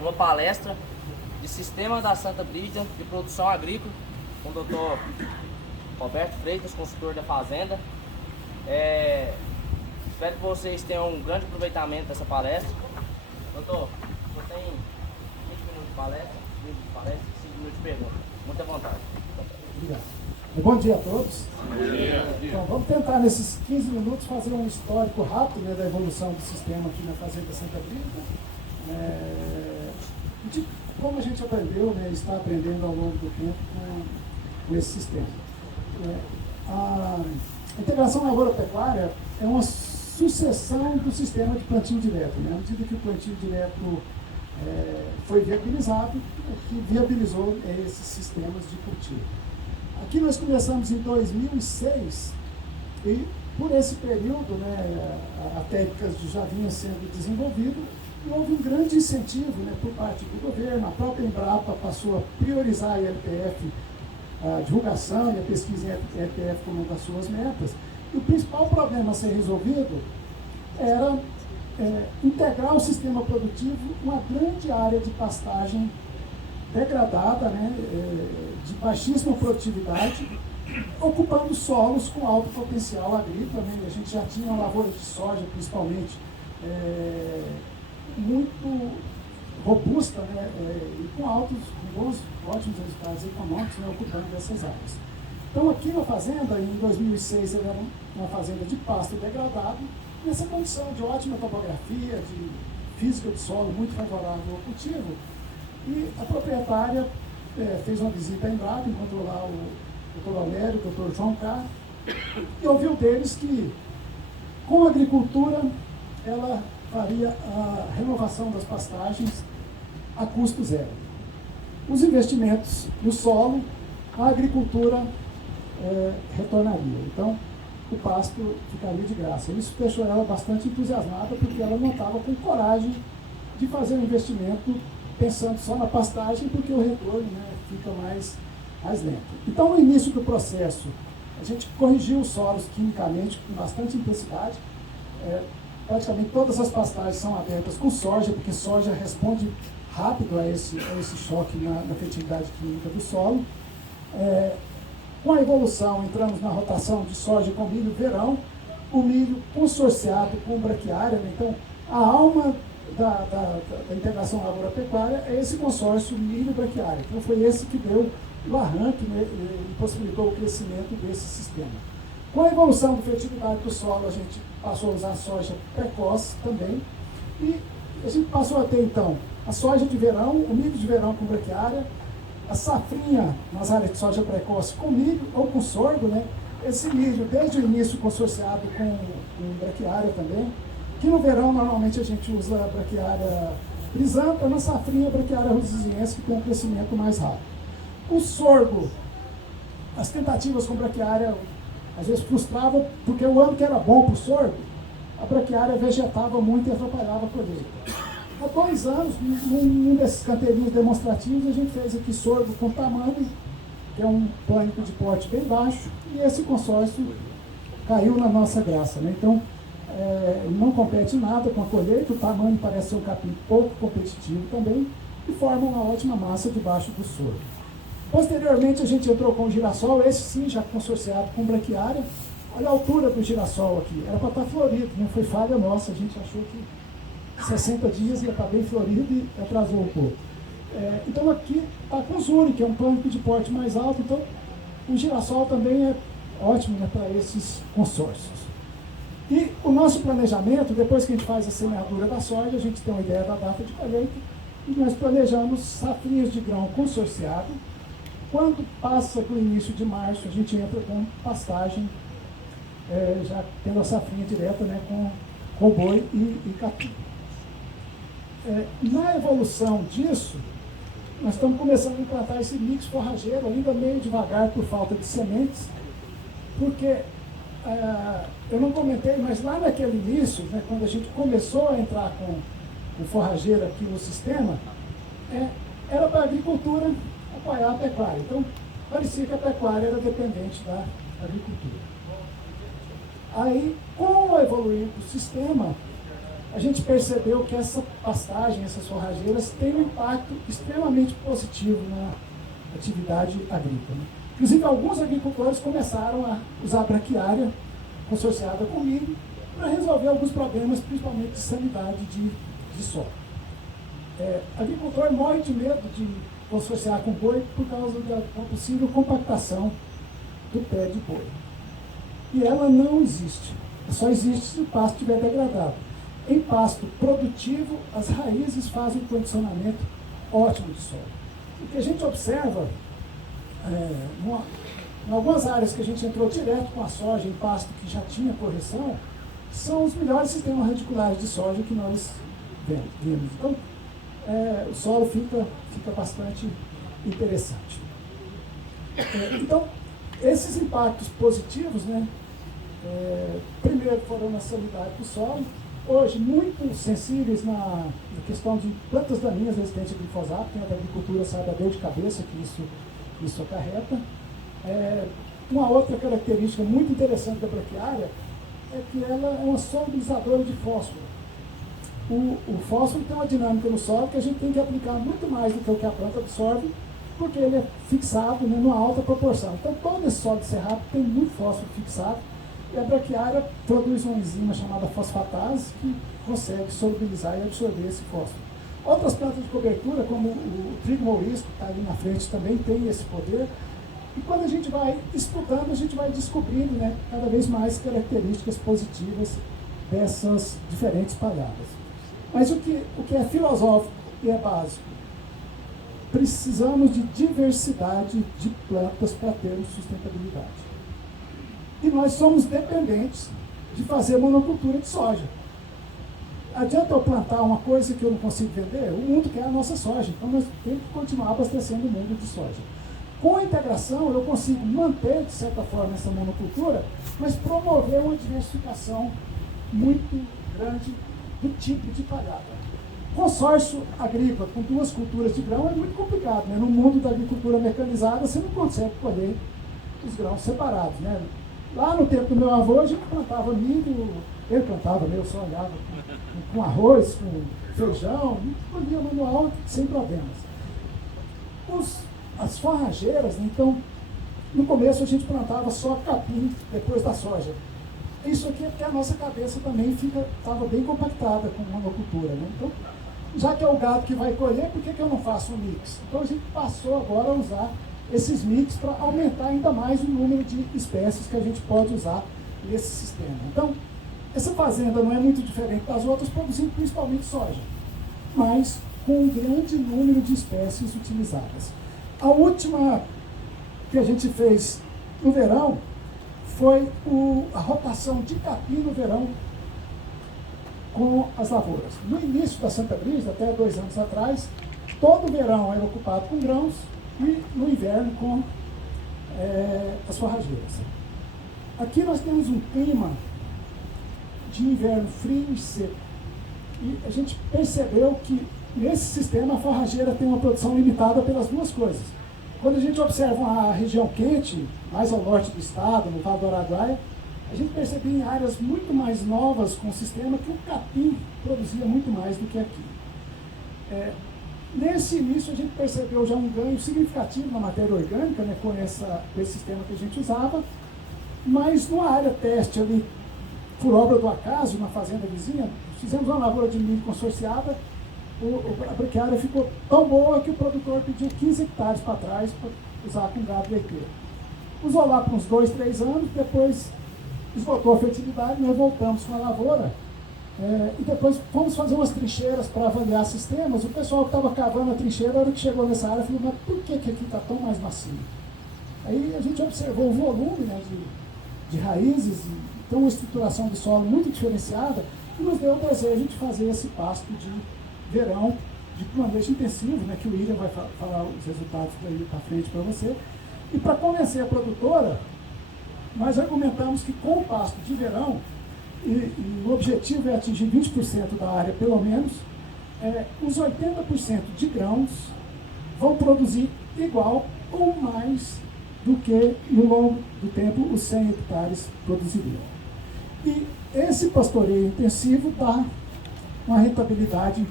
uma palestra de Sistema da Santa Brígida de Produção Agrícola com o Dr. Roberto Freitas, consultor da Fazenda. Espero que vocês tenham um grande aproveitamento dessa palestra. Doutor, você tem 20 minutos de palestra, 5 minutos de pergunta. Muita vontade. Obrigado. Bom dia a todos. Então, vamos tentar nesses 15 minutos fazer um histórico rápido, né, da evolução do sistema aqui na Fazenda Santa Brígida, de como a gente aprendeu, né, está aprendendo ao longo do tempo com esse sistema. A integração lavoura-pecuária é uma sucessão do sistema de plantio direto, né? À medida que o plantio direto foi viabilizado, que viabilizou esses sistemas de cultivo. Aqui nós começamos em 2006 e por esse período, né, a técnica já vinha sendo desenvolvida e houve um grande incentivo, né, por parte do governo. A própria Embrapa passou a priorizar a LPF, a divulgação e a pesquisa em LPF como uma das suas metas. E o principal problema a ser resolvido era integrar o sistema produtivo uma grande área de pastagem degradada, né, de baixíssima produtividade, ocupando solos com alto potencial agrícola, né? A gente já tinha uma lavoura de soja, principalmente, muito robusta, né, e com ótimos resultados econômicos, né, ocupando dessas áreas. Então, aqui na fazenda, em 2006, era uma fazenda de pasto degradado, nessa condição de ótima topografia, de física de solo muito favorável ao cultivo. E a proprietária fez uma visita à Embrapa, encontrou lá o Dr. Valério, o Dr. João K., e ouviu deles que, com a agricultura, ela faria a renovação das pastagens a custo zero. Os investimentos no solo, a agricultura retornaria. Então, o pasto ficaria de graça. Isso deixou ela bastante entusiasmada, porque ela não estava com coragem de fazer um investimento pensando só na pastagem, porque o retorno, né, fica mais lento. Então, no início do processo, a gente corrigiu os solos quimicamente com bastante intensidade. Praticamente todas as pastagens são abertas com soja, porque soja responde rápido a esse choque na fertilidade química do solo. Com a evolução, entramos na rotação de soja com milho verão, o milho consorciado com braquiária, né? Então, a alma da integração lavoura-pecuária é esse consórcio milho-braquiária. Então, foi esse que deu o arranque, né, e possibilitou o crescimento desse sistema. Com a evolução da fertilidade do solo, a gente passou a usar soja precoce também, e a gente passou a ter, então, a soja de verão, o milho de verão com braquiária, a safrinha nas áreas de soja precoce com milho ou com sorgo, né? Esse milho, desde o início, consorciado com braquiária também, que no verão, normalmente, a gente usa a braquiária brisanta, na safrinha, a braquiária rosiziense, que tem um crescimento mais rápido. O sorgo, as tentativas com braquiária, às vezes, frustravam, porque o ano que era bom para o sorgo, a braquiária vegetava muito e atrapalhava a colheita. Há 2 anos, num desses canteirinhos demonstrativos, a gente fez aqui sorgo com tamanho, que é um plânico de porte bem baixo, e esse consórcio caiu na nossa graça, né? Então, não compete nada com a colheita, o tamanho parece ser um capim pouco competitivo também, e forma uma ótima massa debaixo do sorgo. Posteriormente, a gente entrou com o girassol, esse sim, já consorciado com braquiária. Olha a altura do girassol aqui, era para estar florido, não foi falha nossa, a gente achou que 60 dias ia estar bem florido e atrasou um pouco. Então aqui está com o Zuri, que é um plânico de porte mais alto, então o girassol também é ótimo, né, para esses consórcios. E o nosso planejamento, depois que a gente faz a semeadura da soja, a gente tem uma ideia da data de colheita, e nós planejamos safrinhas de grão consorciado. Quando passa para o início de março, a gente entra com pastagem, já tendo a safrinha direta, né, com boi e capim. Na evolução disso, nós estamos começando a implantar esse mix forrageiro, ainda meio devagar por falta de sementes, porque eu não comentei, mas lá naquele início, né, quando a gente começou a entrar com o forrageiro aqui no sistema, era para a agricultura apoiar a pecuária. Então, parecia que a pecuária era dependente da agricultura. Aí, com o evoluir do sistema, a gente percebeu que essa pastagem, essas forrageiras, tem um impacto extremamente positivo na atividade agrícola. Inclusive, alguns agricultores começaram a usar braquiária consorciada com milho para resolver alguns problemas, principalmente de sanidade de solo. Agricultor morre de medo de consorciar com boi por causa da possível compactação do pé de boi. E ela não existe. Só existe se o pasto estiver degradado. Em pasto produtivo, as raízes fazem um condicionamento ótimo de solo. O que a gente observa, em algumas áreas que a gente entrou direto com a soja em pasto que já tinha correção, são os melhores sistemas radiculares de soja que nós vemos. Então, o solo fica bastante interessante. Então, esses impactos positivos, né, primeiro foram na sanidade do solo, hoje muito sensíveis na questão de plantas daninhas resistentes a glifosato. Quem é da agricultura sabe a dor de cabeça que isso acarreta. Uma outra característica muito interessante da braquiária é que ela é uma solubilizadora de fósforo. O fósforo tem uma dinâmica no solo que a gente tem que aplicar muito mais do que o que a planta absorve, porque ele é fixado, né, numa alta proporção. Então, todo esse solo de cerrado tem muito fósforo fixado, e a braquiária produz uma enzima chamada fosfatase que consegue solubilizar e absorver esse fósforo. Outras plantas de cobertura, como o trigo mourisco, que está ali na frente, também tem esse poder. E quando a gente vai estudando, a gente vai descobrindo, né, cada vez mais características positivas dessas diferentes palhadas. Mas o que é filosófico e é básico? Precisamos de diversidade de plantas para termos sustentabilidade. E nós somos dependentes de fazer monocultura de soja. Adianta eu plantar uma coisa que eu não consigo vender? O mundo quer a nossa soja, então nós temos que continuar abastecendo o mundo de soja. Com a integração, eu consigo manter, de certa forma, essa monocultura, mas promover uma diversificação muito grande do tipo de palhada. Consórcio agrícola com duas culturas de grão é muito complicado, né? No mundo da agricultura mecanizada, você não consegue colher os grãos separados, né? Lá no tempo do meu avô, a gente plantava milho, eu só olhava com arroz, com feijão, colhia manual sem problemas. As forrageiras, né? Então, no começo a gente plantava só capim depois da soja. Isso aqui é porque a nossa cabeça também estava bem compactada com monocultura, né? Então, já que é o gado que vai colher, por que eu não faço um mix? Então a gente passou agora a usar esses mix para aumentar ainda mais o número de espécies que a gente pode usar nesse sistema. Então, essa fazenda não é muito diferente das outras, produzindo principalmente soja, mas com um grande número de espécies utilizadas. A última que a gente fez no verão foi a rotação de capim no verão com as lavouras. No início da Santa Brisa, até 2 anos atrás, todo o verão era ocupado com grãos e no inverno com as forrageiras. Aqui nós temos um clima de inverno frio e seco. E a gente percebeu que nesse sistema a forrageira tem uma produção limitada pelas duas coisas. Quando a gente observa a região quente, mais ao norte do estado, no Vale do Araguaia, a gente percebeu em áreas muito mais novas com o sistema que o capim produzia muito mais do que aqui. Nesse início a gente percebeu já um ganho significativo na matéria orgânica, né, com esse sistema que a gente usava, mas numa área teste ali, por obra do acaso, na fazenda vizinha, fizemos uma lavoura de milho consorciada, a braquiária ficou tão boa que o produtor pediu 15 hectares para trás para usar com gado leiteiro. Usou lá por uns 2, 3 anos, depois esgotou a fertilidade, nós voltamos com a lavoura e depois fomos fazer umas trincheiras para avaliar sistemas. O pessoal que estava cavando a trincheira, na hora que chegou nessa área, falou, mas por que aqui está tão mais macio? Aí a gente observou o volume, né, de raízes, então uma estruturação do solo muito diferenciada, e nos deu o desejo de fazer esse pasto de verão, de manejo intensivo, né, que o William vai falar os resultados daí para frente para você. E para convencer a produtora, nós argumentamos que com o pasto de verão, e o objetivo é atingir 20% da área pelo menos, os 80% de grãos vão produzir igual ou mais do que no longo do tempo os 100 hectares produziriam. E esse pastoreio intensivo dá uma rentabilidade